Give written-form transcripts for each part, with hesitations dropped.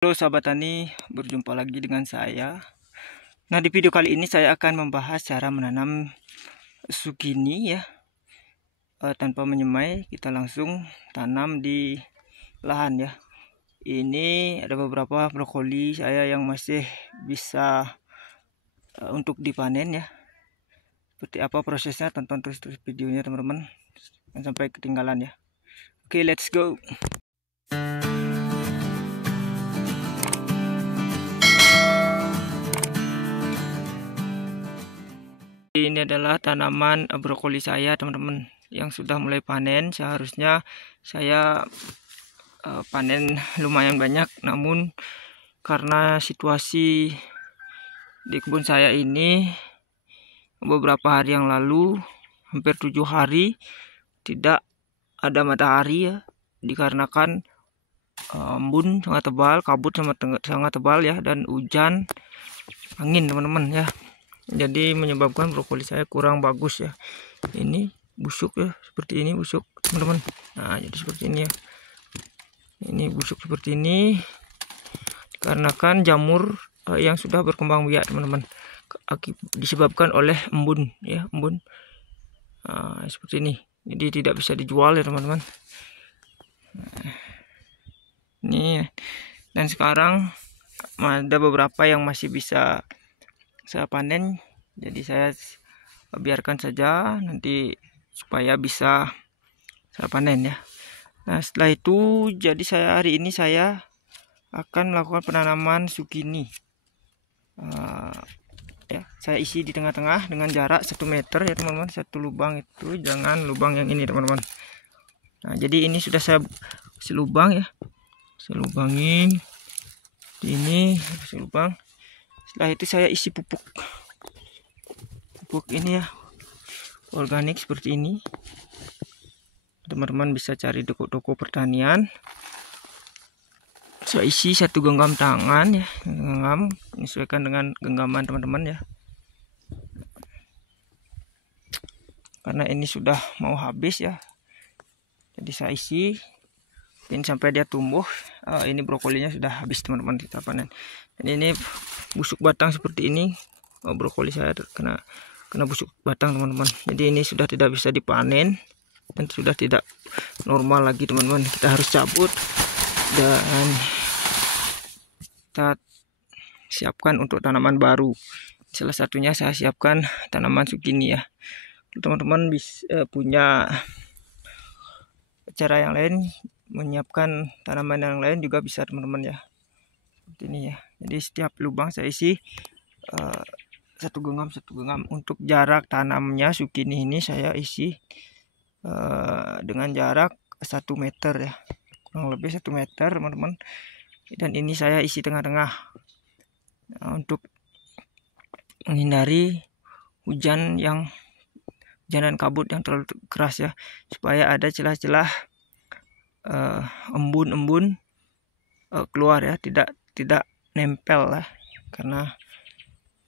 Halo sahabat tani, berjumpa lagi dengan saya. Nah, di video kali ini saya akan membahas cara menanam zukini ya. Tanpa menyemai, kita langsung tanam di lahan ya. Ini ada beberapa brokoli saya yang masih bisa untuk dipanen ya. Seperti apa prosesnya, tonton terus videonya teman-teman. Jangan sampai ketinggalan ya. Oke, let's go. Ini adalah tanaman brokoli saya teman-teman yang sudah mulai panen. Seharusnya saya panen lumayan banyak, namun karena situasi di kebun saya ini beberapa hari yang lalu, hampir 7 hari tidak ada matahari ya, dikarenakan embun sangat tebal, kabut sangat tebal ya, dan hujan angin teman-teman ya. Jadi menyebabkan brokoli saya kurang bagus ya. Ini busuk ya, seperti ini busuk teman-teman. Nah, jadi seperti ini ya. Ini busuk seperti ini dikarenakan jamur yang sudah berkembang biak teman-teman, disebabkan oleh embun ya, embun. Nah, seperti ini. Jadi tidak bisa dijual ya teman-teman. Nah, ini dan sekarang ada beberapa yang masih bisa saya panen, jadi saya biarkan saja nanti supaya bisa saya panen ya. Nah, setelah itu jadi hari ini saya akan melakukan penanaman zukini ya. Saya isi di tengah-tengah dengan jarak 1 meter ya teman-teman. Satu lubang itu, jangan lubang yang ini teman-teman. Nah, jadi ini sudah saya kasih lubang ya, saya lubangin ini, kasih lubang. Setelah itu saya isi pupuk ini ya, organik seperti ini. Teman-teman bisa cari toko pertanian. Saya isi 1 genggam tangan ya, genggam, menyesuaikan dengan genggaman teman-teman ya. Karena ini sudah mau habis ya, jadi saya isi ini sampai dia tumbuh. Ini brokolinya sudah habis teman-teman, kita panen. Dan ini busuk batang seperti ini. Brokoli saya kena busuk batang teman-teman. Jadi ini sudah tidak bisa dipanen dan sudah tidak normal lagi teman-teman. Kita harus cabut dan kita siapkan untuk tanaman baru. Salah satunya saya siapkan tanaman zukini ya. Teman-teman bisa punya cara yang lain, menyiapkan tanaman yang lain juga bisa teman-teman ya, seperti ini ya. Jadi setiap lubang saya isi 1 genggam. Untuk jarak tanamnya zukini ini saya isi dengan jarak 1 meter ya, kurang lebih 1 meter teman-teman. Dan ini saya isi tengah-tengah untuk menghindari hujanan kabut yang terlalu keras ya, supaya ada celah-celah embun keluar ya, tidak nempel lah, karena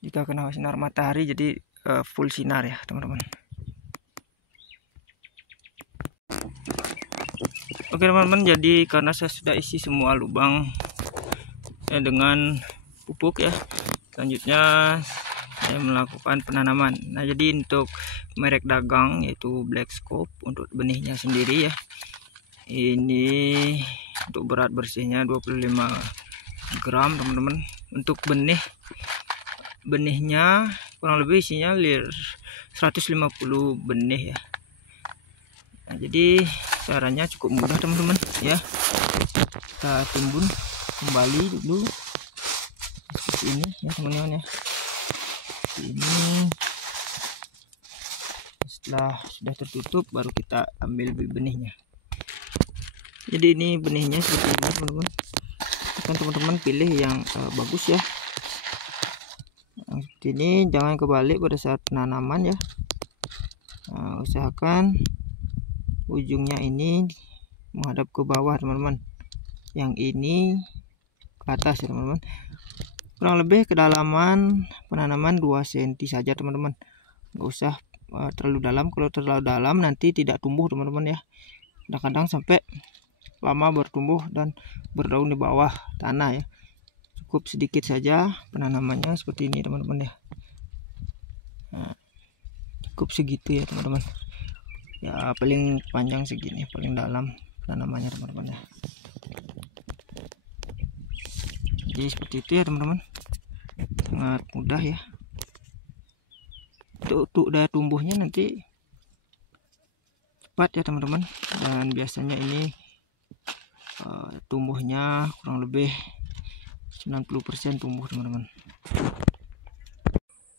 jika kena sinar matahari jadi full sinar ya teman-teman. Oke teman-teman, jadi karena saya sudah isi semua lubang ya dengan pupuk ya, selanjutnya saya melakukan penanaman. Nah, jadi untuk merek dagang yaitu Black Scope, untuk benihnya sendiri ya, ini untuk berat bersihnya 25 gram teman-teman. Untuk benihnya kurang lebih isinya 150 benih ya. Nah, jadi caranya cukup mudah teman-teman ya. Kita timbun kembali dulu seperti ini ya teman-teman ya. Ini setelah sudah tertutup baru kita ambil benihnya. Jadi ini benihnya seperti ini teman-teman. Kan teman-teman pilih yang bagus ya. Yang seperti ini, jangan kebalik pada saat penanaman ya. Nah, usahakan ujungnya ini menghadap ke bawah teman-teman. Yang ini ke atas ya teman-teman. Kurang lebih kedalaman penanaman 2 cm saja teman-teman. Nggak usah terlalu dalam. Kalau terlalu dalam nanti tidak tumbuh teman-teman ya. Kadang-kadang sampai lama bertumbuh dan berdaun di bawah tanah ya. cukup sedikit saja penanamannya seperti ini teman-teman ya. Nah, cukup segitu ya teman-teman ya, paling panjang segini, paling dalam penanamannya teman-teman ya. Jadi seperti itu ya teman-teman, sangat mudah ya. Untuk daya tumbuhnya nanti cepat ya teman-teman, dan biasanya ini tumbuhnya kurang lebih 90% tumbuh teman-teman.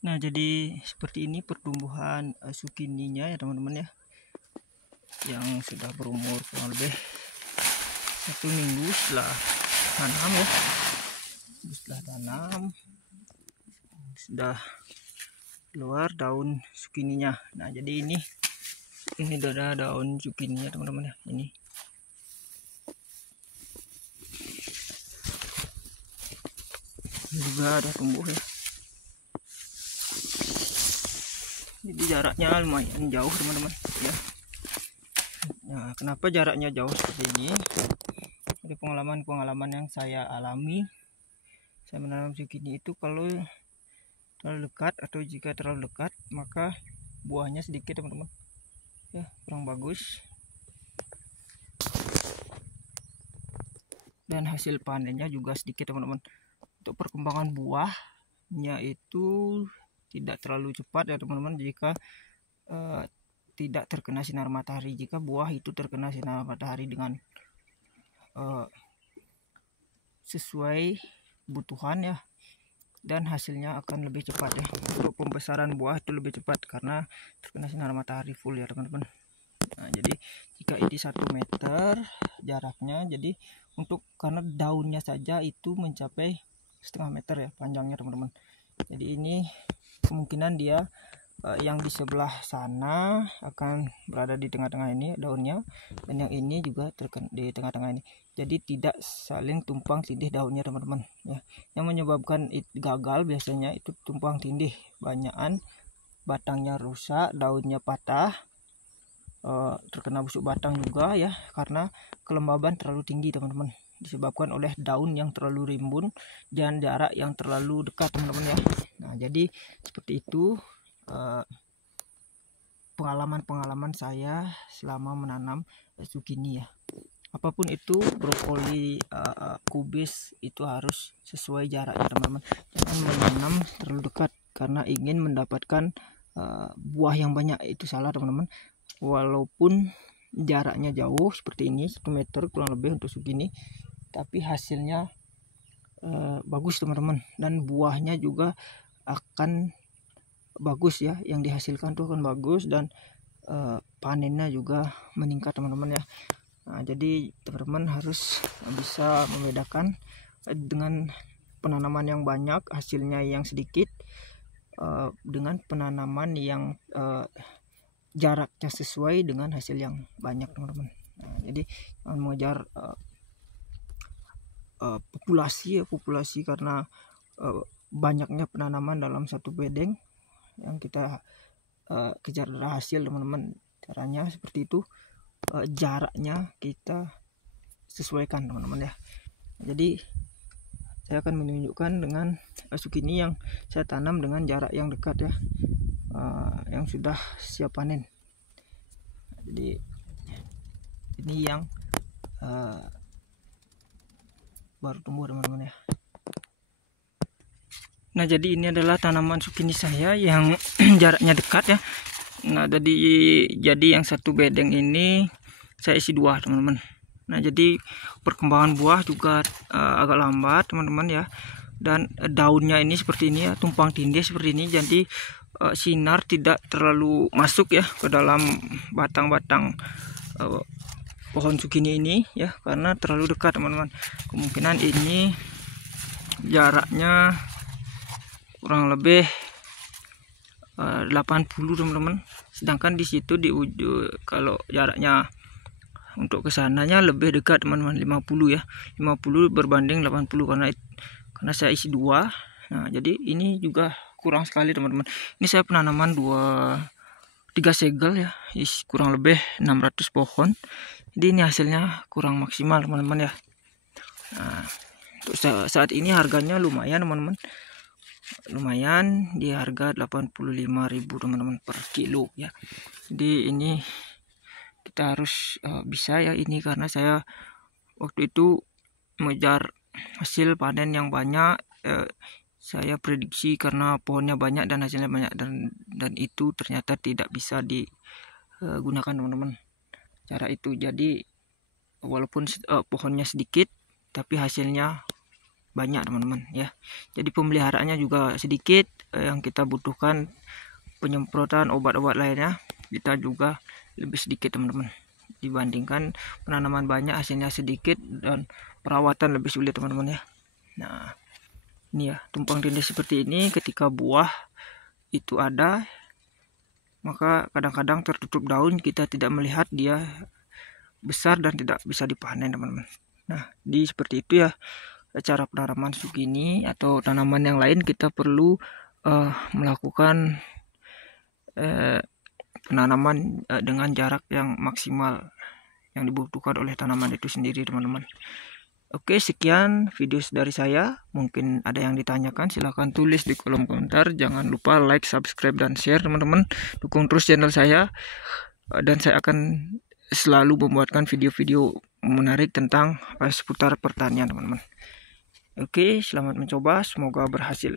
Nah, jadi seperti ini pertumbuhan zukininya ya teman-teman ya, yang sudah berumur kurang lebih 1 minggu setelah tanam ya. Setelah tanam sudah keluar daun zukininya. Nah, jadi ini adalah daun zukininya teman-teman ya. Ini juga ada tumbuh ya. Jadi jaraknya lumayan jauh teman-teman ya. Nah, kenapa jaraknya jauh seperti ini? Dari pengalaman yang saya alami, saya menanam zukini itu kalau terlalu dekat atau jika terlalu dekat maka buahnya sedikit teman-teman ya, kurang bagus, dan hasil panennya juga sedikit teman-teman. Untuk perkembangan buahnya itu tidak terlalu cepat ya teman-teman jika tidak terkena sinar matahari. Jika buah itu terkena sinar matahari dengan sesuai kebutuhan ya, dan hasilnya akan lebih cepat ya. Untuk pembesaran buah itu lebih cepat karena terkena sinar matahari full ya teman-teman. Nah, jadi jika ini 1 meter jaraknya, jadi karena daunnya saja itu mencapai 0,5 meter ya panjangnya teman-teman. Jadi ini kemungkinan dia yang di sebelah sana akan berada di tengah-tengah ini daunnya, dan yang ini juga di tengah-tengah ini. Jadi tidak saling tumpang tindih daunnya teman-teman ya. Yang menyebabkan gagal biasanya itu tumpang tindih, banyakan batangnya rusak, daunnya patah, terkena busuk batang juga ya, karena kelembaban terlalu tinggi teman-teman, disebabkan oleh daun yang terlalu rimbun dan jarak yang terlalu dekat teman-teman ya. Nah, jadi seperti itu pengalaman saya selama menanam zukini ya. Apapun itu, brokoli, kubis, itu harus sesuai jaraknya teman-teman. Jangan menanam terlalu dekat karena ingin mendapatkan buah yang banyak, itu salah teman-teman. Walaupun jaraknya jauh seperti ini 1 meter kurang lebih untuk zukini, tapi hasilnya bagus teman-teman, dan buahnya juga akan bagus ya, yang dihasilkan tuh akan bagus, dan panennya juga meningkat teman-teman ya. Nah, jadi teman-teman harus bisa membedakan dengan penanaman yang banyak hasilnya yang sedikit dengan penanaman yang jaraknya sesuai dengan hasil yang banyak teman-teman. Nah, jadi mengejar populasi karena banyaknya penanaman dalam satu bedeng yang kita kejar adalah hasil teman-teman. Caranya seperti itu, jaraknya kita sesuaikan teman-teman ya. Jadi saya akan menunjukkan dengan zukini yang saya tanam dengan jarak yang dekat ya, yang sudah siap panen. Jadi ini yang baru tumbuh teman-teman ya. Nah, jadi ini adalah tanaman zukini saya yang jaraknya dekat ya. Nah, jadi yang satu bedeng ini saya isi 2 teman-teman. Nah, jadi perkembangan buah juga agak lambat teman-teman ya, dan daunnya ini seperti ini ya, tumpang tindih seperti ini. Jadi sinar tidak terlalu masuk ya ke dalam batang-batang pohon zukini ini ya, karena terlalu dekat teman-teman. Kemungkinan ini jaraknya kurang lebih 80 teman-teman, sedangkan di situ di ujung kalau jaraknya untuk kesananya lebih dekat teman-teman, 50 ya, 50 berbanding 80 karena saya isi 2. Nah, jadi ini juga kurang sekali teman-teman. Ini saya penanaman 3 segel ya, kurang lebih 600 pohon. Jadi ini hasilnya kurang maksimal teman-teman ya. Nah, Untuk saat ini harganya lumayan teman-teman, lumayan di harga 85.000 teman-teman per kilo ya. Jadi ini kita harus bisa ya ini, karena saya waktu itu mengejar hasil panen yang banyak. Saya prediksi karena pohonnya banyak dan hasilnya banyak, dan itu ternyata tidak bisa digunakan teman-teman cara itu. Jadi walaupun pohonnya sedikit tapi hasilnya banyak teman-teman ya. Jadi pemeliharaannya juga sedikit, yang kita butuhkan penyemprotan obat-obat lainnya kita juga lebih sedikit teman-teman, dibandingkan penanaman banyak hasilnya sedikit dan perawatan lebih sulit teman-teman ya. Nah ini ya, tumpang tindih seperti ini ketika buah itu ada, maka kadang-kadang tertutup daun, kita tidak melihat dia besar dan tidak bisa dipanen teman-teman. Nah di seperti itu ya cara penanaman sukini atau tanaman yang lain. Kita perlu melakukan penanaman dengan jarak yang maksimal yang dibutuhkan oleh tanaman itu sendiri teman-teman. Oke, sekian video dari saya. Mungkin ada yang ditanyakan, silahkan tulis di kolom komentar. Jangan lupa like, subscribe, dan share teman-teman. Dukung terus channel saya, dan saya akan selalu membuatkan video-video menarik tentang seputar pertanian teman-teman. Oke, selamat mencoba, semoga berhasil.